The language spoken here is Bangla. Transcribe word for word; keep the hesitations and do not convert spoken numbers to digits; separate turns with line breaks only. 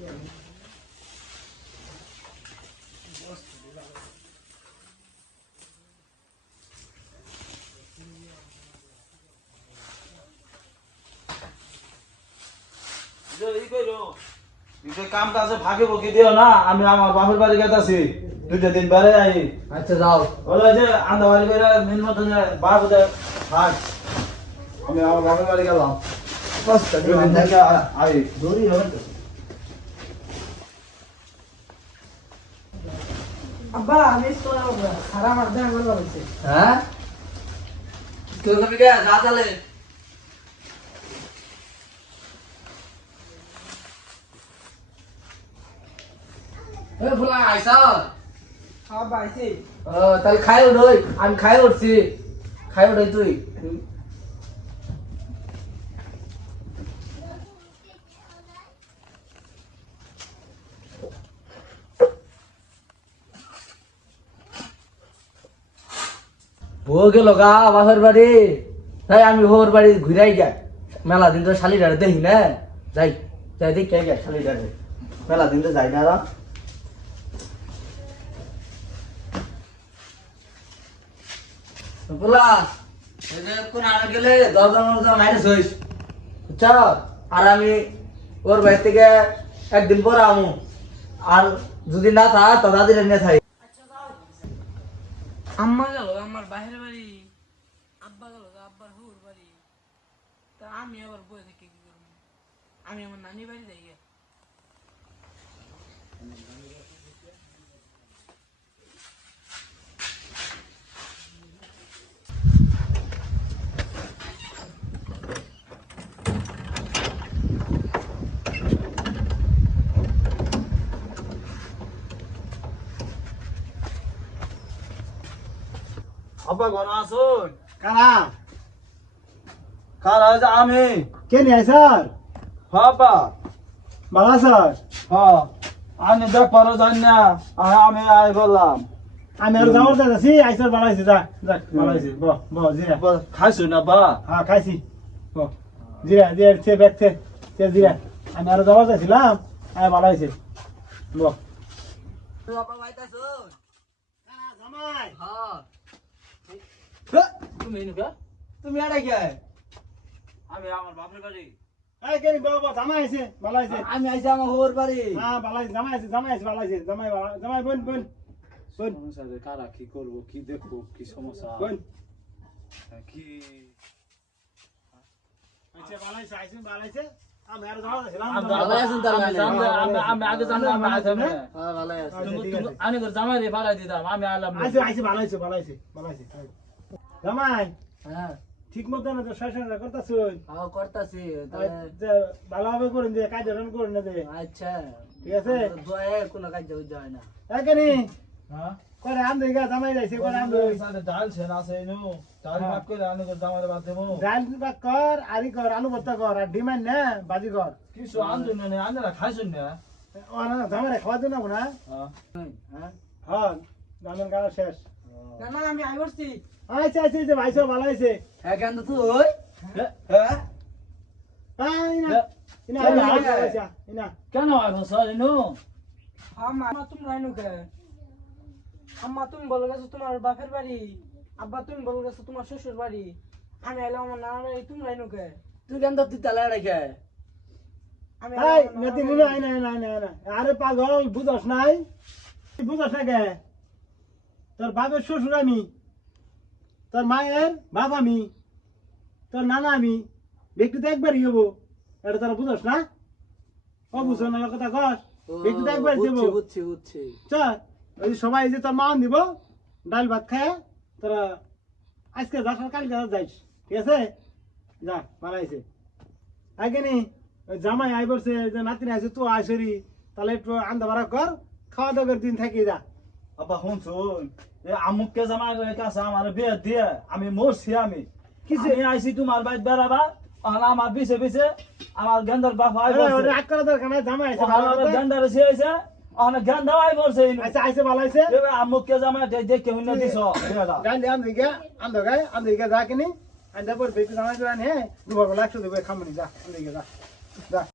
কাম কাজে ফাঁকে বকি দিও না, আমি আমার বাপের বাড়ি গেতাছি দুইটা দিন বেড়ে আই।
আচ্ছা যাও।
বলে যে আন্দা বাড়ি করে মিন মতন বাপ থাক, আমি আমার বাপের বাড়ি গেলাম। আই দৌড়ি হবে তো।
আব্বা আমি স্কুলে যাব না, সারা মাস দেন বল বলছে।
হ্যাঁ স্কুল যাবি কে? যা চলে। এ ফুলা আইসা।
হ্যাঁ বাইছি।
ও তাহলে খাই উঠই, আমি খাই উঠছি। খাই উঠই তুই। বউ গেল গা বাপের বাড়ি, তাই আমি বউর বাড়ি ঘুরাই যাই। মেলা দিন তো শালিডারে দেখি না, যাই যাই দেখি কে গে শালিডারে, মেলা দিন তো যাই না। বলা এই যে কোন আনে গেলে দরজা মরজা মাইনাস হইস, বুঝছ? আর আমি ওর বাড়ি থেকে একদিন পরে আমু, আর যদি না থাক তো দাদিরে নিয়ে থাই।
আম্মা গেল আমার বাহির বাড়ি, আব্বা গেল আব্বার হুর বাড়ি, তা আমি আবার বই থেকে কি করবো? আমি আমার নানি বাড়ি যাই গে।
আব্বা ঘন আসুন।
কারা
কার আছে? আমি।
কে নিয়ে স্যার?
বাবা
বালা স্যার,
হ্যাঁ আমি দেখ পারো জানি না, আর আমি আই বললাম
আমি আর যাওয়ার যাচ্ছি। আইসার বাড়াইছি, যা যাক বাড়াইছি। ব ব জিরা,
খাইছো না বা?
হ্যাঁ খাইছি। ব জিরা জিরা সে ব্যাগতে সে জিরা, আমি আর যাওয়ার যাচ্ছিলাম, আমি বাড়াইছি। ব
বাবা বাইতাছো?
কারা জামাই?
হ্যাঁ
তুমি এনুকা?
তুমি এটা কি?
আমি আমার বাপের বাড়ি।
এই কেন বাবা জামাই আছে, বাড়াইছে।
আমি আইছি আমার হোর বাড়ি।
হ্যাঁ বাড়াইছে, জামাই আছে, জামাই আছে, বাড়াইছে। জামাই বাড়া- জামাই বোন বোন বোন
সংসারে কারা কি করবো, কি দেখবো, কি সমস্যা,
বোন
কি
আইছে, বাড়াইছে, আইছে, বাড়াইছে। আমি আর যাওয়ার যাচ্ছিলাম।
আমি
ভালো আছেন তার মানে?
জানতে- আমি- আমি আগে জানলে আমি আইতাম না।
হ্যাঁ ভালো আছে।
আচ্ছা,
তুমি-
ঠিক
তুমি-
আছে।
আমি তোর জামাই রে ভাড়া দিতাম, আমি আলাম না।
আইছে, আইছে, বাড়াইছে, বাড়াইছে, বাড়াইছে। জামাই
হ্যাঁ
ঠিক মতো না তো শাসন করতেছুন,
হ্যাঁ করতাছি। তাহলে
ভালোভাবে করুন দিয়ে কাজ রান করুন না দে,
আচ্ছা
ঠিক আছে?
দোয়ে কোনো কাজ যায় না।
এখানে
হ্যাঁ?
করে আম দিগা জামাই যাইছে, করে আম
ওই সাথে ডাল ছেন আছে এনু, ডাল ভাত করে আনি করে জামাইরে ভাত দেবো।
ডাল বাক কর, আরি কর, আলু ভর্তা কর, আর ডিমান্ড না বাজি কর।
কিছু আনছেন না, আনারা খাইছেন না?
ও না জামাই খাওয়া দিন না না।
হ্যাঁ।
হ্যাঁ
হ্যাঁ রামের গাড়া শেষ।
না না আমি আই করছি।
আচ্ছা আচ্ছা যে ভাইসো ভালো হয়েছে।
হ্যাঁ কেন তুই?
হ্যাঁ, হ্যাঁ?
আই না ইনা
কেন
ইনা
আগে?
আইসা ইনা
কেন আইবো স্যার এনু?
আম্মা আম্মা তুমি রাইনো কে? আম্মা তুমি বলে গেছো তোমার বাপের বাড়ি, আব্বা তুমি বলে গেছো তোমার শ্বশুর বাড়ি, আমি এলাম আমার নানার বাড়ি, তুমি রাইনো কে?
তুই কেন তুই তালা রেখে?
আমি
এই নতি নিনা আইনা আইনা আইনা আইনা আরে পাগল বুঝছ নাই, বুঝছ না কে? তোর বাপের শ্বশুর আমি, তোর মায়ের বাপ আমি, তোর নানা আমি, ব্যক্তি তো একবারই হবো। এটা তোরা বুঝছ না? ও বুঝছ না কথা কস, ব্যক্তি তো একবার দেবো।
বুঝছি বুঝছি বুঝছি।
চল ওই যে সবাই যে তোর মান দিব, ডাল ভাত খায় তোরা আজকে যাস আর কালকে যাইস, ঠিক আছে? যা পালাইছে আগে নি ওই জামাই আই বলছে যে নাতিনি আছে তো আইসরি, তাহলে একটু আন্দা বাড়া কর, খাওয়া দাওয়ার দিন থাকি যা।
আব্বা শুনছুন, এ আমুককে জামাই কাছে আমার বিয়ে দিয়ে আমি মরছি। আমি
কিসে?
আমি আইছি তোমার বাড়ি বেড়াবা, আর আমার পিছে পিছে আমার গেন্দার বাপ আই
আরে ওরে
বলছে,
রাগ করা দরকার নাই, জামাই আছে ভালো
আমার
কথা।
গেন্দার সে হইছে, আমার গেন্দা আই বলছে
আচ্ছা আইসে ভালো হয়েছে।
আমুককে জামাই দেখে হইনা দিছ বিয়েটা।
গান দিয়ে আন্দা গিয়া আন্দা গায়ে আন্দা গিয়া যা কিনি আন্দা পর বেশি জামাই তো আনে, দুবার বেলা একশো দেবে খামনি যা আন্দা গিয়া যা যা।